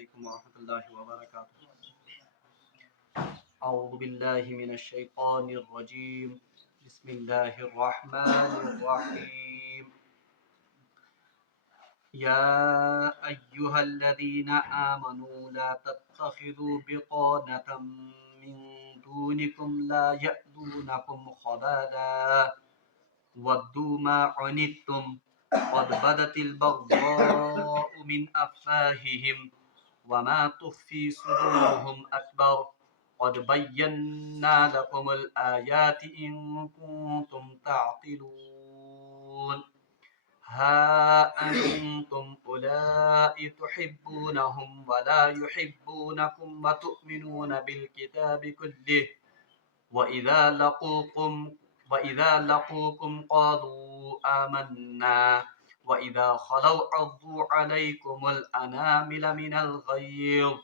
علیکم ورحمۃ اللہ وبرکاتہ. اعوذ باللہ من الشیطان الرجیم. بسم اللہ الرحمن الرحیم. یا ایہا الذین آمنوا لا تتخذوا بطانة من دونکم لا یألونکم خبالا ودوا ما عنتم قد بدت البغضاء من أفواههم وما تخفي صدورهم أكبر قد بينا لكم الآيات إن كنتم تعقلون. ها أنتم أولئك تحبونهم ولا يحبونكم وتؤمنون بالكتاب كله وإذا لقوكم قالوا آمنا وإذا خلوا عضوا عليكم الأنامل من الغيظ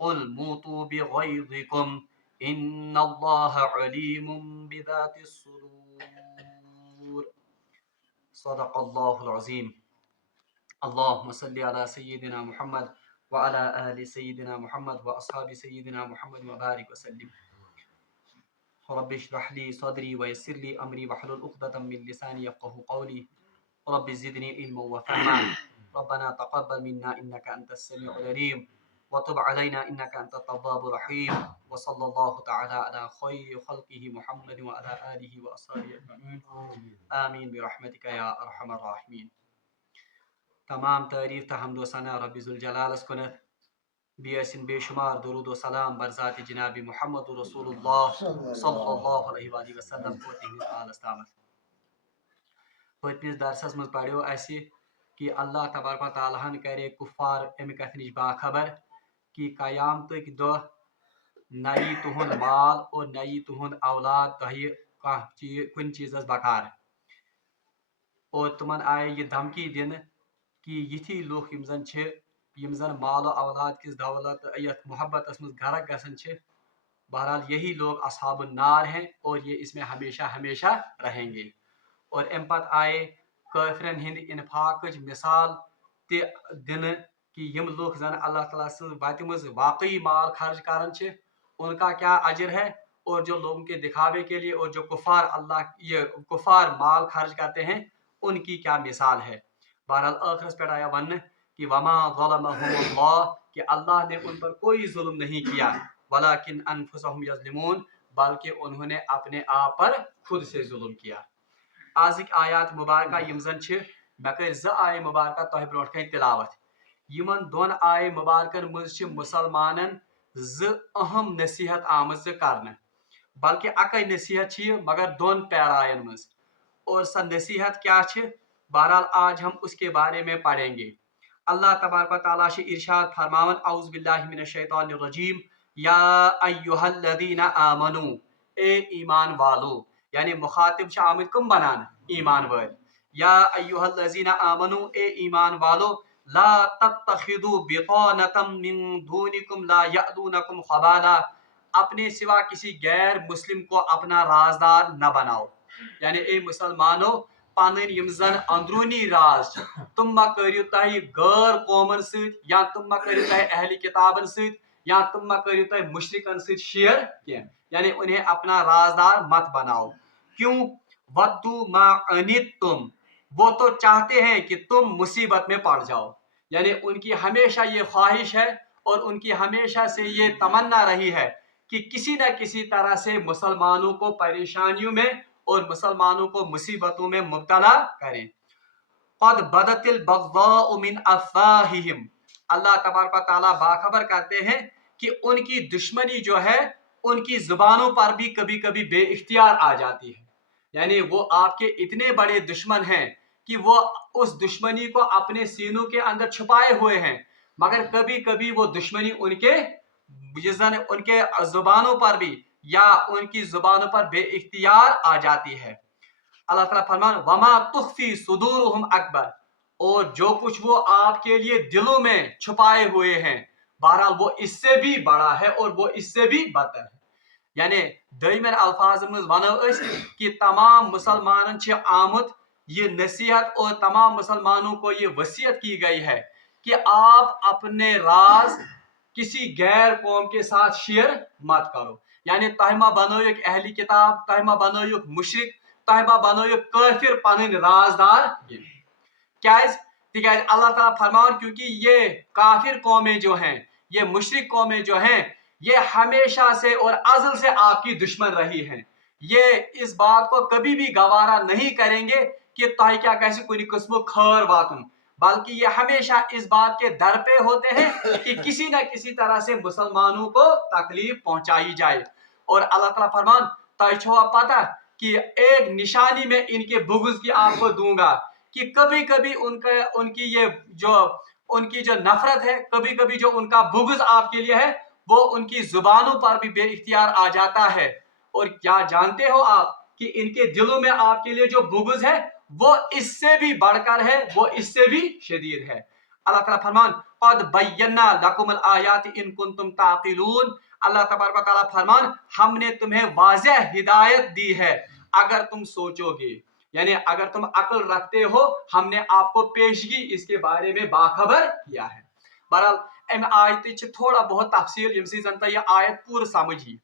قل موتوا بغيظكم إن الله عليم بذات الصدور. صدق الله العظيم. اللهم صل على سيدنا محمد وعلى آل سيدنا محمد وأصحاب سيدنا محمد وبارك وسلم. رب اشرح لي صدري ويسر لي أمري واحلل عقدة من لساني يفقهوا قولي. رب زدني علما وفهما. ربنا تقبل منا إنك أنت السميع العليم وتب علينا إنك أنت التواب الرحيم. وصلى الله تعالى على خير خلقه محمد وعلى آله وأصحابه أجمعين. آمين برحمتك يا أرحم الراحمين. تمام تعریف تا حمد و ثنا رب ذوالجلال کنت. بیسن بے شمار درود و سلام بر ذات جناب محمد رسول اللہ صلی اللہ علیہ وآلہ وسلم کو تہنز آلس تامت. پتمس درسس مز پڑھو اسی کہ اللہ تبارک و تعالیٰ ہن کرے کفار امہ کتھ نش باخبر کہ قیامتک دہ نئی تہند مال اور نئی تہند اولاد تہ کن چیزس بکار. اور تمن آئے یہ دھمکی دن کہ یتھی لوگ یم زن مال و اولاد کس دولت یت محبت مز غرق گژھان چھ. بہرحال یہی لوگ اصحاب النار ہیں اور یہ اس میں ہمیشہ ہمیشہ رہیں گے. اور ام پت آئے کافرن ہند انفاق مثال تہ دن کہ یم لوگ زن اللہ تعالیٰ سن وتہ مز واقعی مال خرچ کران چھ ان کا کیا اجر ہے. اور جو لوگوں کے دکھاوے کے لیے اور جو کفار مال خرچ کرتے ہیں ان کی کیا مثال ہے. بہرحال آخرس پہ آیا ون کہ وما ظلمهم اللہ کہ اللہ نے ان پر کوئی ظلم نہیں کیا ولکن انفسهم یظلمون بلکہ انہوں نے اپنے آپ پر خود سے ظلم کیا. آزک آیات مبارکہ یم زن مے کر ز آیہ مبارکہ تہ برونٹ کن تلاوت. یمن دون آیہ مبارکن مز مسلمانن ز اہم نصیحت آمز کرنا. بلکہ اکے نصیحت مگر دون پیرائن مز. اور سا نصیحت کیا بہرحال آج ہم اس کے بارے میں پڑھیں گے. اللہ تبارک و تعالیٰ سے ارشاد فرماون اعوذ باللہ من الشیطان الرجیم. یا ایہا الذین آمنو اے ایمان والو یعنی مخاطب آمد کم بنان ایمان وال. یا ایہا الذین آمنو اے ایمان والو لا تتخذوا بطانة من دونکم لا یألونکم خبالا اپنے سوا کسی غیر مسلم کو اپنا رازدار نہ بناؤ. یعنی اے مسلمانو پن یم زن اندرونی راز تم ما کریو تہ غیر قومن ست یا تم ما کریو تہ اہل کتابن ست یا تم ما کریو تہ مشرکن ست شیئر کی. یعنی انہیں اپنا رازدار مت بناؤ. کیوں؟ ودو ما عنتم وہ تو چاہتے ہیں کہ تم مصیبت میں پڑ جاؤ. یعنی ان کی ہمیشہ یہ خواہش ہے اور ان کی ہمیشہ سے یہ تمنا رہی ہے کہ کسی نہ کسی طرح سے مسلمانوں کو پریشانیوں میں اور مسلمانوں کو مصیبتوں میں مبتلا کریں. قد بدت البغضاء من افواہہم اللہ تبارک و تعالیٰ باخبر کرتے ہیں کہ ان کی دشمنی جو ہے ان کی زبانوں پر بھی کبھی کبھی بے اختیار آ جاتی ہے. یعنی وہ آپ کے اتنے بڑے دشمن ہیں کہ وہ اس دشمنی کو اپنے سینوں کے اندر چھپائے ہوئے ہیں مگر کبھی کبھی وہ دشمنی ان کے زبانوں پر بھی یا ان کی زبانوں پر بے اختیار آ جاتی ہے. اللہ تعالیٰ فرمان وما تخفی صدورهم اکبر اور جو کچھ وہ آپ کے لیے دلوں میں چھپائے ہوئے ہیں بہرحال وہ اس سے بھی بڑا ہے اور وہ اس سے بھی بدتر ہے. یعنی دویمن الفاظ مز ونو اس کہ تمام مسلمانن چھ آمت یہ نصیحت اور تمام مسلمانوں کو یہ وصیت کی گئی ہے کہ آپ اپنے راز किसी गैर कौम के साथ शेयर मत करो। यानी तह मा बनोयुक अहली किताब, तह मा बनोयुक मुशरिक, तह मा बनोयुक काफिर पन राजदार। क्या तिकाज अल्लाह ताला फरमान क्योंकि ये काफिर कौमें जो हैं, ये मुशरिक कौमें जो हैं, ये हमेशा से और अज़ल से आपकी दुश्मन रही हैं। ये इस बात को कभी भी गवारा नहीं करेंगे कि तह क्या कैसे कोई किस्म खैर वातुन, बल्कि ये हमेशा इस बात के दर पे होते हैं कि किसी न किसी तरह से मुसलमानों को तकलीफ पहुंचाई जाए। और अल्लाह ताला फरमान तय पता कि एक निशानी में इनके बुग़्ज़ की आपको दूंगा कि कभी कभी उनकी जो नफरत है, कभी कभी जो उनका बुग़्ज़ आपके लिए है, वो उनकी जुबानों पर भी बेइख्तियार आ जाता है। और क्या जानते हो आप कि इनके दिलों में आपके लिए जो बुग़्ज़ है वो इससे भी बढ़कर है, वो इससे भी शदीद है। अल्लाह ताला फरमान क़द बय्यना लकुमुल आयाति इन कुंतुम ताक़िलून। अल्लाह तबारक व तआला फरमान हमने तुम्हें वाज़ेह हिदायत दी है अगर तुम सोचोगे, यानी अगर तुम अक्ल रखते हो, हमने आपको पेशगी इसके बारे में बाखबर किया है। बहरहाल अम आयत थोड़ा बहुत तफसील यम जन यह आयत पूरा समझ यी।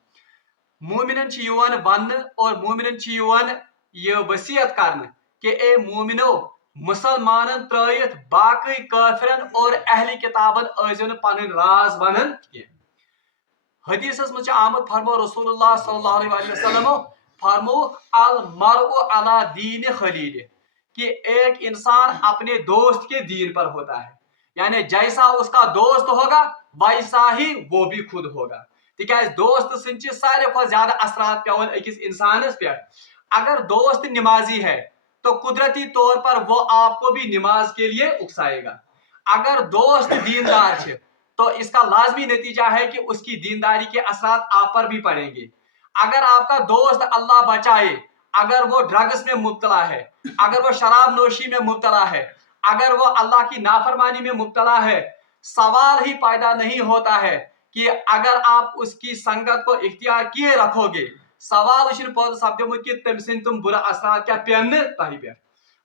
मोमिनन वन और मोमिनन यह वसीयत करन कि ए मोमिनो मुसलमानन त्रयित बाकी काफिरन और अहली किताबन आजन पन राज वनन। हदीसस में आमद फरमो रसूलुल्लाह सल्लल्लाहु अलैहि वसल्लम फरमो अल मरउ अला दीन खलील, कि एक इंसान अपने दोस्त के दीन पर होता है, यानी जैसा उसका दोस्त होगा वैसा ही वो भी खुद होगा। तिकाज दोस्त सं सारे खुद ज्यादा असरात पेवन अकिस इंसानस पे। अगर दोस्त नमाजी है तो कुदरती तौर पर वो आपको भी नमाज के लिए उकसाएगा। अगर दोस्त दीनदार है तो इसका लाजमी नतीजा है कि उसकी दीनदारी के असरात आप पर भी पड़ेंगे। अगर आपका दोस्त अल्लाह बचाए अगर वो ड्रग्स में मुब्तला है, अगर वो शराब नोशी में मुब्तला है, अगर वो अल्लाह की नाफरमानी में मुब्तला है, सवाल ही पैदा नहीं होता है कि अगर आप उसकी संगत को इख्तियार किए रखोगे, सवाल सपदमुत कि तम सिंद तुम बुरा असरात क्या पेन तह पे,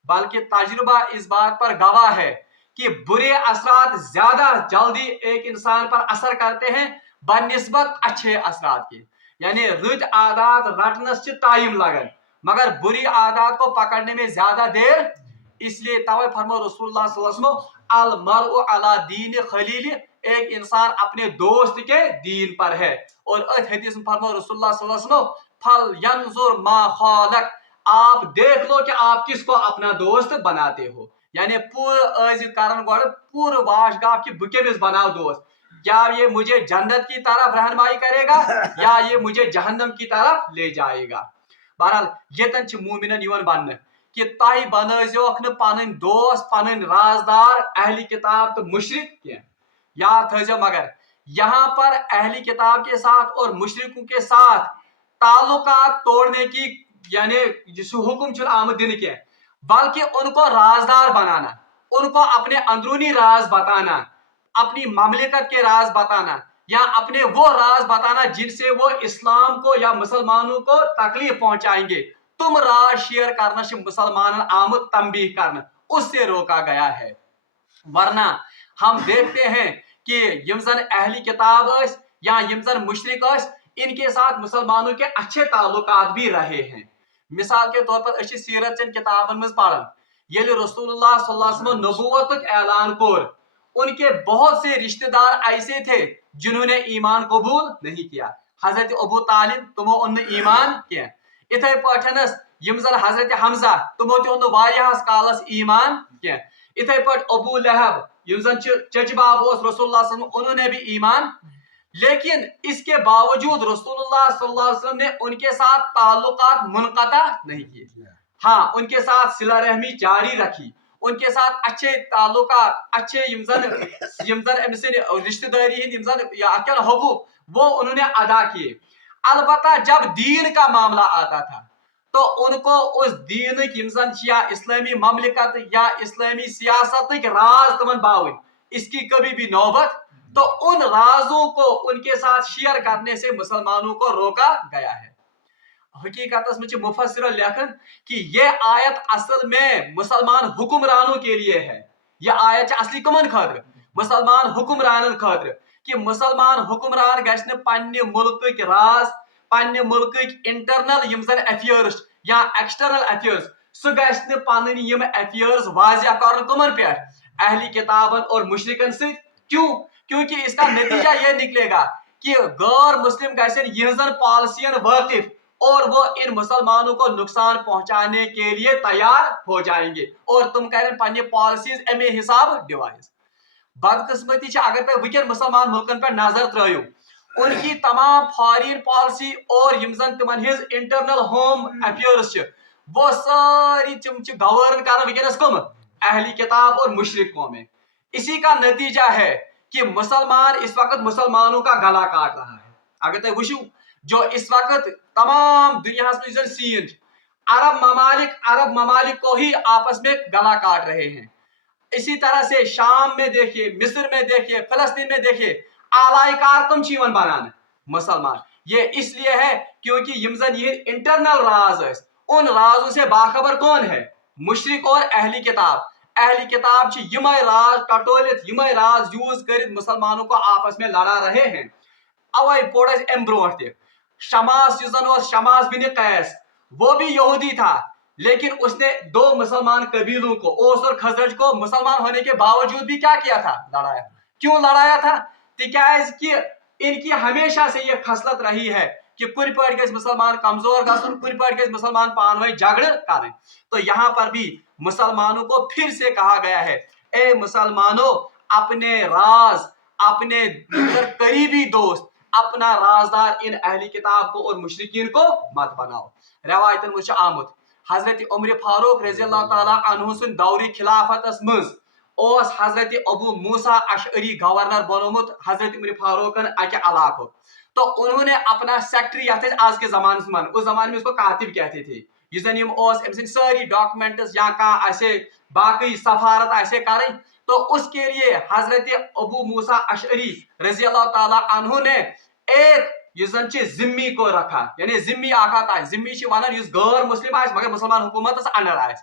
बल्कि तजुर्बा इस बात पर गवाह है कि बुरे असरात ज्यादा जल्दी एक इंसान पर असर करते हैं बनिस्बत अच्छे असरात के। यानी रुत आदात रटनस टाइम लगन, मगर बुरी आदात को पकड़ने में ज्यादा देर। इसलिए तवे फरमो रसूलुल्लाह सल्लल्लाहु अलैहि वसल्लम अल मरउ अला दीन खलील, एक इंसान अपने दोस्त के दीन पर है। और हदीस में फरमो रसूलुल्लाह सल्लल्लाहु अलैहि वसल्लम फल यंजुर मा खालक, आप देख लो कि आप किसको अपना दोस्त बनाते हो। यानी पूर वाश गाफ कि बह केमिस बनाओ दोस्त, क्या ये मुझे जन्नत की तरफ रहनुमाई करेगा या ये मुझे जहन्नम की तरफ ले जाएगा। बहरहाल यतन मोमिनन बन कि तह बनोक पन दोस्त पन राजदार अहली किताब तो मुशरिक क्या, याद थो। मगर यहाँ पर अहली किताब के साथ और मुशरिकों के साथ ताल्लुकात तोड़ने की यानी हुक्म आमद दिन के, बल्कि उनको राजदार बनाना, उनको अपने अंदरूनी राज बताना, अपनी ममलिकत के राज बताना, या अपने वो राज बताना जिनसे वो इस्लाम को या मुसलमानों को तकलीफ पहुंचाएंगे। तुम राज शेयर करना से मुसलमान आमद तंबीह करना, उससे रोका गया है। वरना हम देखते हैं कि यमजन अहली किताब या यमजन मुशरिक इनके साथ मुसलमानों के अच्छे ताल्लुकात भी रहे हैं। मिसाल के तौर पर सीरत चंद किताबन में पढ़न ये रसूलुल्लाह सल्लल्लाहु अलैहि वसल्लम नबुव्वत ऐलान कोर, उनके बहुत से रिश्तेदार ऐसे थे जिन्होंने ईमान कबूल नहीं किया। हजरत अबू तालिब तुमो उन ईमान किया, इथे पठनस यमजन हजरत हमजा तुमो ते वारियास कालस ईमान किया, इथे पट अबू लहब यमजन चच बाब रसूलुल्लाह सल्लल्लाहु अलैहि वसल्लम उन्होंने भी ईमान। लेकिन इसके बावजूद रसूलुल्लाह सल्लल्लाहु अलैहि वसल्लम ने उनके साथ ताल्लुकात मुनक़ता नहीं किए। हाँ, उनके साथ सिला रहमी जारी रखी, उनके साथ अच्छे ताल्लुकात, अच्छे यमजन रिश्तेदारी या हकूक वो उन्होंने अदा किए। अलबत्ता जब दीन का मामला आता था तो उनको उस दीन यमजन या इस्लामी ममलिकत या इस्लामी सियासत राज तमन बावन इसकी कभी भी नौबत, तो उन राजों को उनके साथ शेयर करने से मुसलमानों को रोका गया है। हकीकत में मुफस्सिर लेखन कि यह आयत असल में मुसलमान हुक्मरानों के लिए है। यह आयत असली कमन खातिर मुसलमान हुक्मरानन खातिर, کہ مسلمان حکمران گژھِ نہٕ پننہِ ملکٕکۍ راز پننہِ ملکٕکۍ انٹرنل یم زن افیئرز یا ایکسٹرنل افیئرز سُہ گژھِ نہٕ پنٕنۍ یم افیئرز واضح کرُن کمن پٮ۪ٹھ اہلی کتابن اور مشرکن سۭتۍ کیوں کیونکہ اس کا نتیجہ یہ نکلے گا کہ غیر مسلم گژھن یہنزن پالیسین واقف اور وہ ان مسلمانوں کو نقصان پہنچانے کے لیے تیار ہو جائیں گے اور تم کریں پنہ پالیسیز امی حساب ڈیوائز بدقسمتی سے اگر تم ونکن مسلمان ملکن پہ نظر ترٲیو ان کی تمام فارین پالیسی اور یم زن تمن ہز انٹرنل ہوم افیئرز وہ ساری تم گورن کر ونکس کم اہلی کتاب اور مشرک قومیں اسی کا نتیجہ ہے کہ مسلمان اس وقت مسلمانوں کا گلا کاٹ رہا ہے اگر تم وچھو جو اس وقت تمام دنیا میں سین عرب ممالک کو ہی آپس میں گلا کاٹ رہے ہیں اسی طرح سے شام میں دیکھیے مصر میں دیکھیے فلسطین میں دیکھیے اعلی کار کم چیون بنانے مسلمان یہ اس لیے ہے کیونکہ یم زن یہ انٹرنل راز ان رازوں سے باخبر کون ہے مشرک اور اہلی کتاب یمے راز ٹٹولت یمے راز یوز کرت مسلمانوں کو آپس میں لڑا رہے ہیں اوے پوڑ ام برونٹ تہ شماس شماس بن قیس وہ بھی یہودی تھا لیکن اس نے دو مسلمان قبیلوں کو اوس اور خزرج کو مسلمان ہونے کے باوجود بھی کیا کیا تھا لڑایا کیوں لڑایا تھا تکیاز کہ ان کی ہمیشہ سے یہ خصلت رہی ہے کہ کن پٲٹھۍ گژھِ مسلمان کمزور گژھُن کن پٲٹھۍ گژھِ مسلمان پانوے جھگڑ کریں تو یہاں پر بھی مسلمانوں کو پھر سے کہا گیا ہے اے مسلمانوں اپنے راز اپنے قریبی دوست اپنا رازدار ان اہلی کتاب کو اور مشرکین کو مت بناؤ روایتن مجھ آمد حضرت عمر فاروق رضی اللہ تعالیٰ عنہ سن دوری خلافتس مز اوس حضرت ابو موسیٰ اشعری گورنر بنومت حضرت عمر فاروقن اکہ علاقہ تو انہوں نے اپنا سیکٹری آج کے زمانے سے اس زمانے میں اس کو کاتب کہتے تھے یہ زن ام ساری ڈاکومنٹس یا ایسے باقی سفارت ایسے کریں تو اس کے لیے حضرت ابو موسیٰ اشعری رضی اللہ تعالیٰ عنہ نے ایک یہ زن ذمی کو رکھا یعنی ذمی آخات آئے ذمی ونان اس غیر مسلم آئے مگر مسلمان حکومت انڈر آئے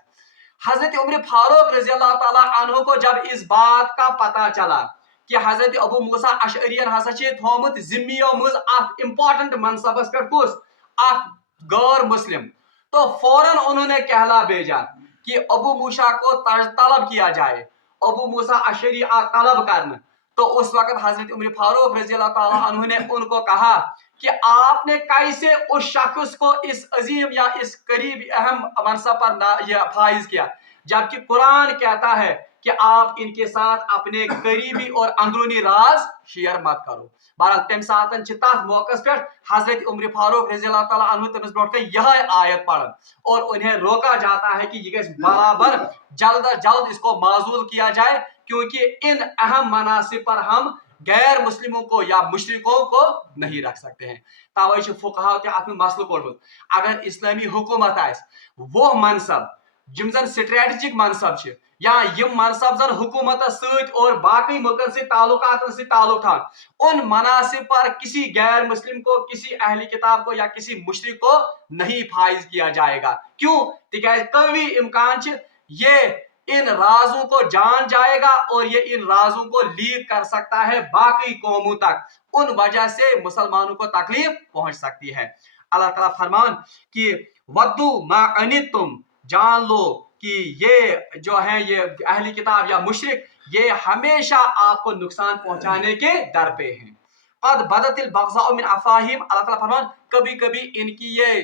حضرت عمر فاروق رضی اللہ تعالیٰ عنہ کو جب اس بات کا پتہ چلا کہ حضرت ابو موسیٰ اشعریین ہسا تھومت ذمیو مز اخ امپارٹنٹ منصبس پہ کس اخ غیر مسلم تو فوراً انہوں نے کہلا بھیجا کہ ابو موسیٰ کو طلب کیا جائے ابو موسیٰ اشعری طلب کرنا تو اس وقت حضرت عمر فاروق رضی اللہ تعالیٰ عنہ نے ان کو کہا کہ آپ نے کیسے اس شخص کو اس عظیم یا اس قریب اہم منصب پر یہ فائز کیا جبکہ قرآن کہتا ہے کہ آپ ان کے ساتھ اپنے قریبی اور اندرونی راز شیئر مت کرو بہرحال تم ساتن تر موقع پہ حضرت عمر فاروق رضی اللہ تعالیٰ عنہ تمس برو یہ آیت پڑھن اور انہیں روکا جاتا ہے کہ یہ گژھِ برابر جلد از جلد اس کو معزول کیا جائے کیونکہ ان اہم مناصب پر ہم غیر مسلموں کو یا مشرکوں کو نہیں رکھ سکتے ہیں توے فقہاء تہ ات مسئلہ کوڑمت اگر اسلامی حکومت آس وہ منصب یم زن سٹریٹجک منصب یا یم منصب زن حکومت ست اور باقی ملکن سے تعلقات سے تعلق تھا ان مناصب پر کسی غیر مسلم کو کسی اہلی کتاب کو یا کسی مشرک کو نہیں فائز کیا جائے گا کیوں تکیاز قوی امکان یہ ان رازوں کو جان جائے گا اور یہ ان رازوں کو لیک کر سکتا ہے باقی قوموں تک ان وجہ سے مسلمانوں کو تکلیف پہنچ سکتی ہے اللہ تعالیٰ فرمان کہ ودو ما انتم جان لو کہ یہ جو ہیں یہ اہلی کتاب یا مشرک یہ ہمیشہ آپ کو نقصان پہنچانے کے در پہ ہیں قد بدت البغضاء من افواہہم اللہ تعالیٰ فرمان کبھی کبھی ان کی یہ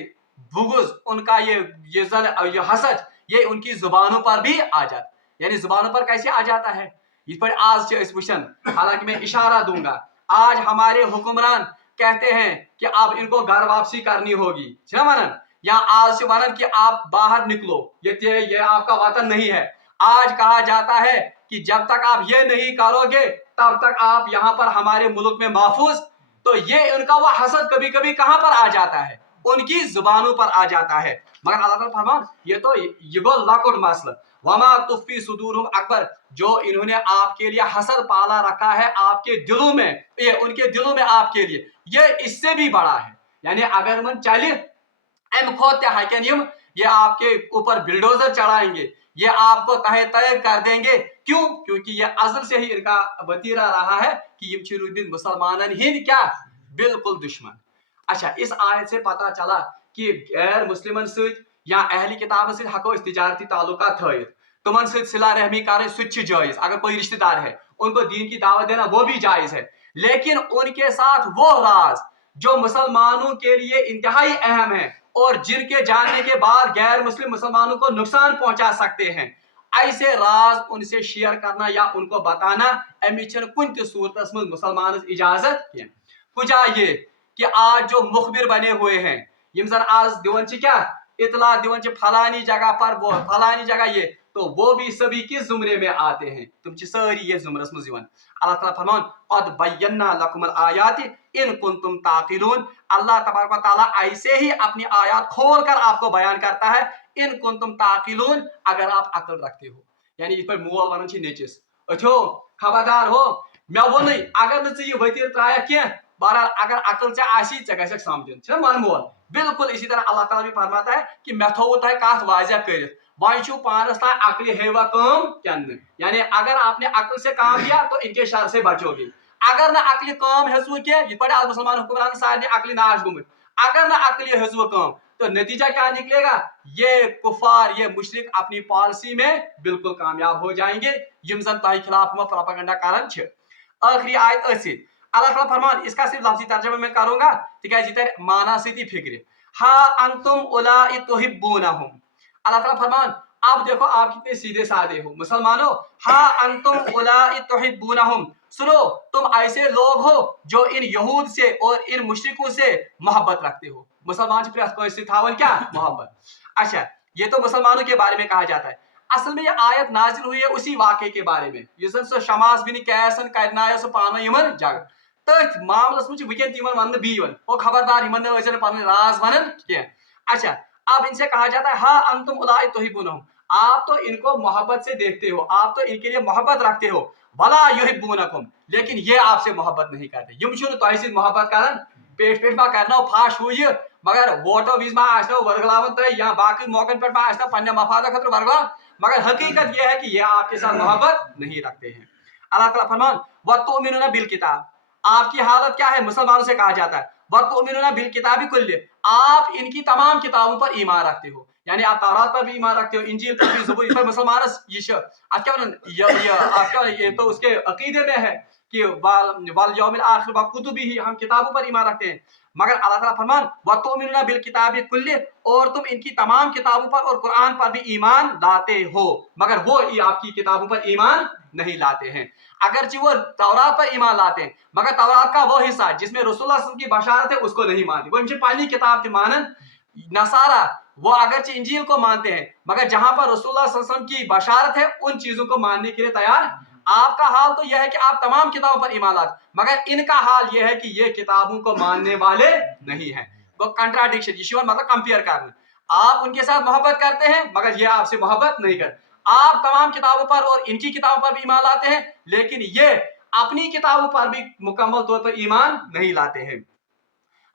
بغض ان کا یہ حسد یہ ان کی زبانوں پر بھی آ جاتا یعنی زبانوں پر کیسے آ جاتا ہے اس پر آج وچن حالانکہ میں اشارہ دوں گا آج ہمارے حکمران کہتے ہیں کہ اب ان کو گھر واپسی کرنی ہوگی ونن یا آج سے ونن کہ آپ باہر نکلو یہ آپ کا وطن نہیں ہے آج کہا جاتا ہے کہ جب تک آپ یہ نہیں کرو گے تب تک آپ یہاں پر ہمارے ملک میں محفوظ تو یہ ان کا وہ حسد کبھی کبھی کہاں پر آ جاتا ہے ان کی زبانوں پر آ جاتا ہے مگر اللہ تعالیٰ فرمان یہ تو یہ گو لکٹ مسئلہ وما تخفی صدورہم اکبر جو انہوں نے آپ کے لیے حسد پالا رکھا ہے آپ کے دلوں میں یہ ان کے دلوں میں آپ کے لیے یہ اس سے بھی بڑا ہے یعنی اگر من چلے ام کھوت ہکن یہ آپ کے اوپر بلڈوزر چڑھائیں گے ये आपको तहे तय कर देंगे। क्यों? क्योंकि ये अजल से ही इनका वतीरा रहा है कि ये रुदिन मुसलमानन हिंद क्या बिल्कुल दुश्मन। अच्छा, इस आयत से पता चला कि गैर मुस्लिमन सहित या अहली किताबन सहित हको तिजारती ताल्लुका थयित, तुमन सहित सिला रहमी करें सह जायज। अगर कोई रिश्तेदार है उनको दीन की दावत देना वो भी जायज है, लेकिन उनके साथ वो राज जो मुसलमानों के लिए इंतहाई अहम है और जिनके जानने के बाद गैर मुस्लिम मुसलमानों को नुकसान पहुंचा सकते हैं, ऐसे राज उनसे शेयर करना या उनको बताना अमिच कुन सूरत में मुसलमान इजाजत की। कुजा ये कि आज जो मुखबिर बने हुए हैं, यम जन आज दिवन क्या इतला दिवन फलानी जगह पर वो फलानी जगह ये, तो वो भी सभी किस जुमरे में आते हैं, तुम सारी ये जुमरस मज अल्लाह ताला फरमान कद बय्यना लकुमुल आयाति इन कुंतुम ताकिलून। अल्लाह तबारक व तआला ऐसे ही अपनी आयात खोल कर आपको बयान करता है, इन कुंतुम ताकिलून, अगर आप अकल रखते हो। यानी इस पर मोल वन नचिस अथो खबरदार हो मे वो अगर न ये वतीर त्राया क्या, बहरहाल अगर अकल चे गे समझन मन मोल। बिल्कुल इसी तरह अल्लाह ताला भी फरमाता है कि मे थो तह कत वाजिया कर वह पानस तान अकल हेवा कम कन, यानी अगर आपने अकल से काम लिया तो इनके शर से बचोगे। अगर न अकल कम हेजु कह आज मुसलमान हुक्मरान सारे अकल नाश गुम, अगर न अकल हेजु कम तो नतीजा क्या निकलेगा, ये कुफार ये मुशरिक अपनी पॉलिसी में बिल्कुल कामयाब हो जाएंगे यम जन तह खिलाफ प्रोपेगेंडा करान। आखिरी आयत अल्लाह ताला फरमान, इसका सिर्फ लफ्जी तर्जुमा मैं करूंगा तिकाज तर माना से फिक्र। हा अंतुम उलाई तुहिब्बूनहुम, अल्लाह ताला फरमान अब देखो आप कितने सीधे साधे हो मुसलमानों। हा अंतुम उलाई तुहिब्बूनहुम, सुनो तुम ऐसे लोग हो जो इन यहूद से और इन मुशरिकों से मोहब्बत रखते हो। मुसलमान क्या मोहब्बत। अच्छा, ये तो मुसलमानों के बारे में कहा जाता है। असल में ये आयत नाजिल हुई है उसी वाक़े के बारे में युसन सो शमास बिन कैसन करनाया सो पानो यमन जग तथ मामलस में वकन तिमन वन बी वन ओ खबरदार यमन न पन राज वनन के। अच्छा, अब इनसे कहा जाता है हा अंतुम उलाई तुहिब्बूनहुम, आप तो इनको मोहब्बत से देखते हो, आप तो इनके लिए मोहब्बत रखते हो। वला युहिब्बूनकुम, लेकिन ये आपसे मोहब्बत नहीं करते। यम छु तोह सि मोहब्बत करन, पेट पेट मा करनो फाश हु ये, मगर वोटो विज मा आसनो वर्गलावन तय या बाकी मौकन पर मा आसनो पन्ने मफादा खतर वर्गला, मगर हकीकत यह है कि ये आपके साथ मोहब्बत नहीं रखते हैं। अल्लाह ताला फरमान वतुमिनुना बिल किताब, आपकी हालत क्या है, मुसलमानों से कहा जाता है वतुमिनुना बिल किताबी कुल्ली, आप इनकी तमाम किताबों पर ईमान रखते हो। यानी आप तौरात पर भी ईमान रखते हो, इंजील पर भी, ज़बूर पर मुसलमान ये तो उसके अकीदे में है कि वल यौमिल आखिर व कुतुबिही, हम किताबों पर ईमान रखते हैं। मगर अल्लाह ताला फरमान वतुमिनुना बिल किताबी कुल्ली, और तुम इनकी तमाम किताबों पर और कुरान पर भी ईमान लाते हो, मगर वो आपकी किताबों पर ईमान नहीं लाते हैं। अगरचे वो तौरात पर ईमान लाते हैं, मगर तौरात का वो हिस्सा जिसमें रसूलुल्लाह सल्लल्लाहु अलैहि वसल्लम की बशारत है उसको नहीं मानते। वो इनकी पानी किताब की मानन। नसारा वो अगरचे इंजील को मानते हैं, मगर जहां पर रसूलुल्लाह सल्लल्लाहु अलैहि वसल्लम की बशारत है उन चीजों को मानने के लिए तैयार। आपका हाल तो यह है कि आप तमाम किताबों पर ईमान लाते, मगर इनका हाल यह है कि ये किताबों को मानने वाले नहीं है। वो कंट्राडिक्शन, ये मतलब कंपेयर करना। आप उनके साथ मोहब्बत करते हैं मगर ये आपसे मोहब्बत नहीं करते। आप तमाम किताबों पर और इनकी किताबों पर भी ईमान लाते हैं, लेकिन ये अपनी किताबों पर भी मुकम्मल तौर पर ईमान नहीं लाते हैं।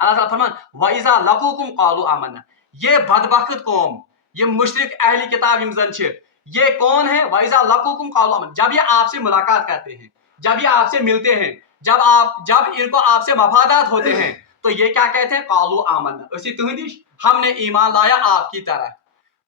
अल्लाह ताला फरमान वइजा लकुकुम qalu आमन्ना, ये बदबख्त कौम, ये मुशरिक अहली किताब यमजन छे, ये कौन है, वइजा लकुकुम qalu आमन्ना, जब ये आपसे मुलाकात करते हैं, जब ये आपसे मिलते हैं, जब इनको आपसे मफादात होते हैं, तो ये क्या कहते हैं, qalu आमन्ना, उसी तुहिदिश हमने ईमान लाया आपकी तरह।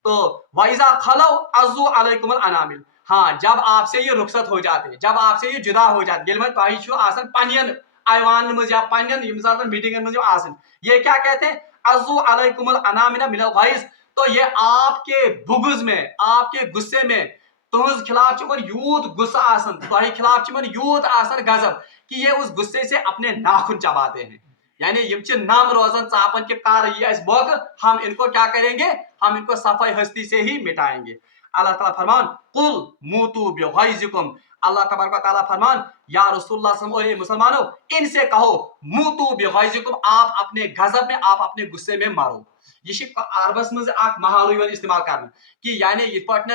तो वइजा खलौ अज़ु अलैकुमुल अनामिल, हाँ जब आपसे ये रुखसत हो जाते हैं, जब आपसे ये जुदा हो जाते हैं, तोही छु आसन पनियन आयवान मज या पनियन यम सातन मीटिंगन मज आसन, ये क्या कहते हैं, अज़ु अलैकुमुल अनामिना मिनल गैज़, तो ये आपके बुग़्ज़ में, आपके गुस्से में तुहज खिलाफ चमन यूत गुस्सा आसन, तोही खिलाफ चमन यूत आसन गजब कि ये उस गुस्से से अपने नाखून चबाते हैं। यानी यम च नम रोजन चापन के कार ये मौका, हम इनको क्या करेंगे, हम इनको सफाई हस्ती से ही मिटाएंगे। अल्लाह ताला फरमान कुल मूतू बिग़ैज़िकुम, अल्लाह तबारक व तआला फरमान या रसूलुल्लाह सल्लल्लाहु अलैहि वसल्लम मुसलमानों इनसे कहो मूतू बिग़ैज़िकुम, आप अपने गजब में, आप अपने गुस्से में मारो। ये अरबस मज महारू इस्तेमाल कर कि यानी ये वन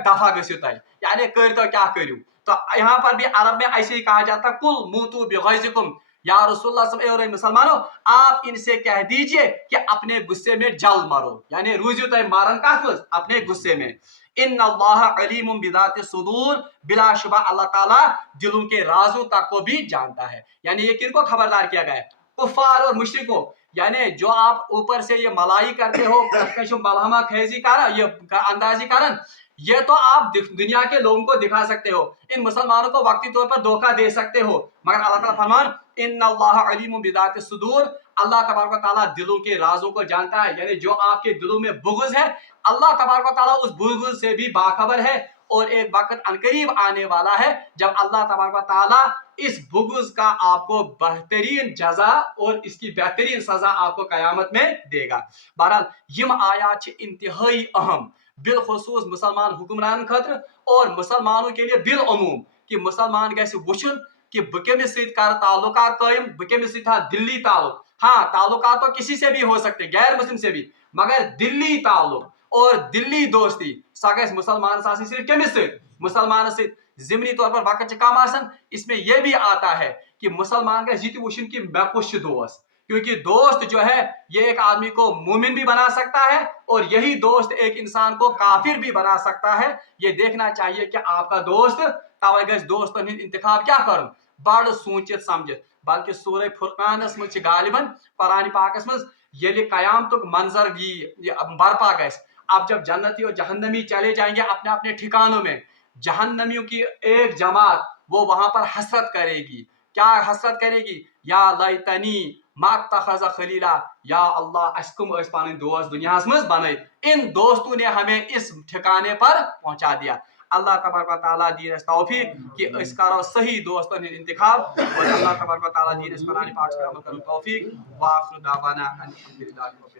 दफा गो तय, यानी कर तो क्या करू, तो यहाँ पर भी अरब में ऐसे ही कहा जाता है कुल मूतू बिग़ैज़िकुम, या रसूलुल्लाह और मुसलमानों आप इनसे कह दीजिए कि अपने गुस्से में जल मरो, यानी रूजियो तय मारन कत मज अपने गुस्से में। इन्नल्लाह अलीमुम बिदाति सुदूर, बिला शुबा अल्लाह ताला दिलों के राजों तक को भी जानता है। यानी ये किनको खबरदार किया गया है? कुफार और मुशरिकों। यानी जो आप ऊपर से ये मलाई करते हो, मलहमा खेजी कारण, ये अंदाजी कारण, ये तो आप दुनिया के लोगों को दिखा सकते हो, इन मुसलमानों को वक्ती तौर पर धोखा दे सकते हो, मगर अल्लाह ताला फरमान इन्नल्लाह अलीमुम बिदाति सुदूर, अल्लाह तबारक व तआला दिलों के राजों को जानता है। यानी जो आपके दिलों में बुग़्ज़ है, अल्लाह तबारक व तआला उस बुग़्ज़ से भी बाखबर है। और एक वक्त अनकरीब आने वाला है जब अल्लाह तबारक व तआला इस बुग़्ज़ का आपको बेहतरीन जजा और इसकी बेहतरीन सजा आपको क़यामत में देगा। बहरहाल यम आयात छ इंतहाई अहम, बिलखुसूस मुसलमान हुक्मरान खतर और मुसलमानों के लिए बिलअमूम, कि मुसलमान गैस वुचन कि बह केमिस सत कर ताल्लुकात कायम, बह केमिस सत था दिल्ली ताल्लुक। हाँ, ताल्लुकात तो किसी से भी हो सकते, गैर मुस्लिम से भी, मगर दिल्ली ताल्लुक और दिल्ली दोस्ती सा गैस मुसलमान सिर्फ केमिस सत, मुसलमान सत। ज़िमनी तौर पर वक्त कम आसन, इसमें यह भी आता है कि मुसलमान गैस यह वुचन कि मे कुछ दोस्त, क्योंकि दोस्त जो है ये एक आदमी को मोमिन भी बना सकता है और यही दोस्त एक इंसान को काफिर भी बना सकता है। ये देखना चाहिए कि आपका दोस्त, तवे गज दोस्तन हिंद इंतखाब क्या कर बड़ सोचित समझित। बल्कि सूरह फुरकानस मज गालिबन कुरान पाकस मज येले कयामतुक मंजर ये बरपा गैस, अब जब जन्नती और जहन्नमी चले जाएंगे अपने अपने ठिकानों में, जहन्नमियों की एक जमात वो वहां पर हसरत करेगी। क्या हसरत करेगी? या लैतनी मात्तखज़ खलीला, या अल्लाह अस्कुम पानी दोस्त दुनिया में बने, इन दोस्तों ने हमें इस ठिकाने पर पहुंचा दिया। अल्लाह तबारक व तआला दीन तौफीक कि इस करो सही दोस्तों ने इंतखाब, और अल्लाह तबारक व तआला दीन इस कुरान पाक पर अमल करो तौफीक। व आखिर दावाना अनिल हम्दुलिल्लाहि।